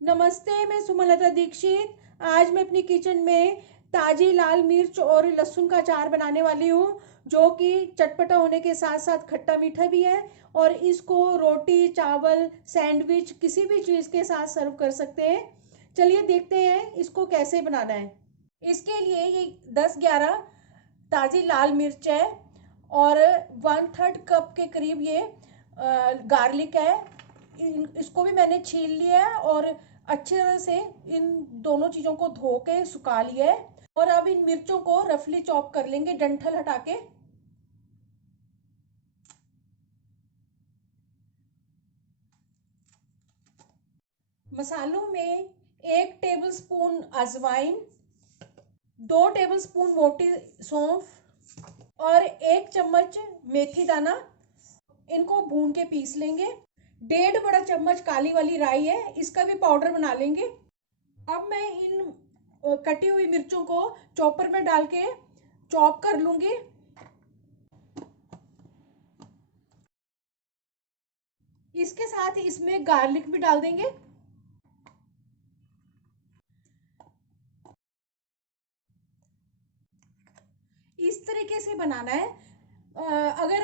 नमस्ते, मैं सुमलता दीक्षित। आज मैं अपनी किचन में ताज़ी लाल मिर्च और लहसुन का अचार बनाने वाली हूँ, जो कि चटपटा होने के साथ साथ खट्टा मीठा भी है। और इसको रोटी, चावल, सैंडविच किसी भी चीज़ के साथ सर्व कर सकते हैं। चलिए देखते हैं इसको कैसे बनाना है। इसके लिए ये 10-11 ताज़ी लाल मिर्च है और 1/3 कप के करीब ये गार्लिक है। इसको भी मैंने छील लिया है और अच्छी तरह से इन दोनों चीज़ों को धो के सुखा लिया है। और अब इन मिर्चों को रफली चॉप कर लेंगे डंठल हटा के। मसालों में 1 टेबलस्पून अजवाइन, 2 टेबलस्पून मोटी सौंफ और 1 चम्मच मेथी दाना, इनको भून के पीस लेंगे। 1.5 बड़ा चम्मच काली वाली राई है, इसका भी पाउडर बना लेंगे। अब मैं इन कटी हुई मिर्चों को चॉपर में डाल के चॉप कर लूंगी। इसके साथ इसमें गार्लिक भी डाल देंगे। इस तरीके से बनाना है। अगर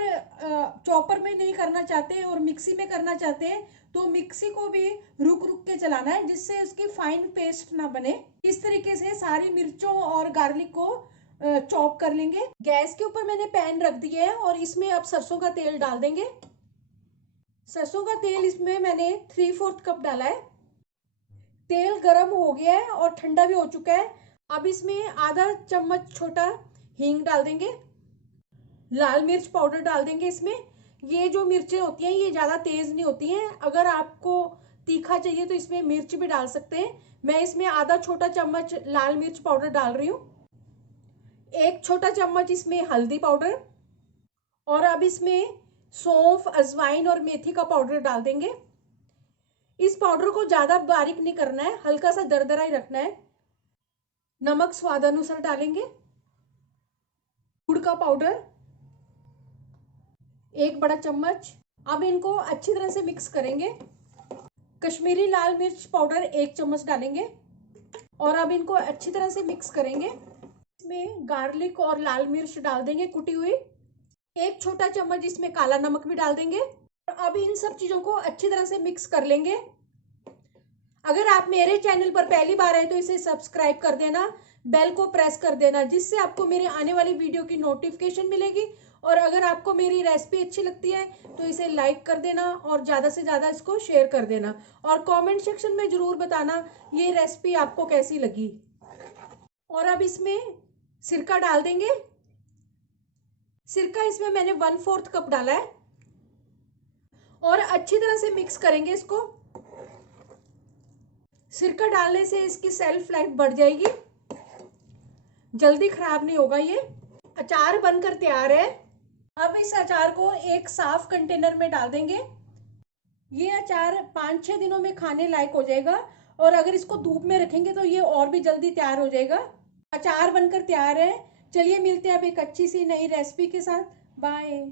चॉपर में नहीं करना चाहते और मिक्सी में करना चाहते हैं तो मिक्सी को भी रुक रुक के चलाना है, जिससे उसकी फाइन पेस्ट ना बने। इस तरीके से सारी मिर्चों और गार्लिक को चॉप कर लेंगे। गैस के ऊपर मैंने पैन रख दिया है और इसमें अब सरसों का तेल डाल देंगे। सरसों का तेल इसमें मैंने 3/4 कप डाला है। तेल गरम हो गया है और ठंडा भी हो चुका है। अब इसमें आधा चम्मच छोटा हींग डाल देंगे। लाल मिर्च पाउडर डाल देंगे इसमें। ये जो मिर्चें होती हैं ये ज़्यादा तेज़ नहीं होती हैं। अगर आपको तीखा चाहिए तो इसमें मिर्च भी डाल सकते हैं। मैं इसमें आधा छोटा चम्मच लाल मिर्च पाउडर डाल रही हूँ। 1 छोटा चम्मच इसमें हल्दी पाउडर। और अब इसमें सौंफ, अजवाइन और मेथी का पाउडर डाल देंगे। इस पाउडर को ज़्यादा बारीक नहीं करना है, हल्का सा दरदरा ही रखना है। नमक स्वाद अनुसार डालेंगे। गुड़ का पाउडर 1 बड़ा चम्मच। अब इनको अच्छी तरह से मिक्स करेंगे। कश्मीरी लाल मिर्च पाउडर 1 चम्मच डालेंगे और अब इनको अच्छी तरह से मिक्स करेंगे। इसमें गार्लिक और लाल मिर्च डाल देंगे कुटी हुई। 1 छोटा चम्मच इसमें काला नमक भी डाल देंगे। और अब इन सब चीज़ों को अच्छी तरह से मिक्स कर लेंगे। अगर आप मेरे चैनल पर पहली बार आए तो इसे सब्सक्राइब कर देना, बेल को प्रेस कर देना, जिससे आपको मेरे आने वाली वीडियो की नोटिफिकेशन मिलेगी। और अगर आपको मेरी रेसिपी अच्छी लगती है तो इसे लाइक कर देना और ज़्यादा से ज़्यादा इसको शेयर कर देना। और कमेंट सेक्शन में ज़रूर बताना ये रेसिपी आपको कैसी लगी। और अब इसमें सिरका डाल देंगे। सिरका इसमें मैंने 1/4 कप डाला है और अच्छी तरह से मिक्स करेंगे इसको। सिरका डालने से इसकी सेल्फ लाइफ बढ़ जाएगी, जल्दी खराब नहीं होगा। ये अचार बनकर तैयार है। अब इस अचार को एक साफ कंटेनर में डाल देंगे। ये अचार 5-6 दिनों में खाने लायक हो जाएगा और अगर इसको धूप में रखेंगे तो ये और भी जल्दी तैयार हो जाएगा। अचार बनकर तैयार है। चलिए मिलते हैं अब एक अच्छी सी नई रेसिपी के साथ। बाय।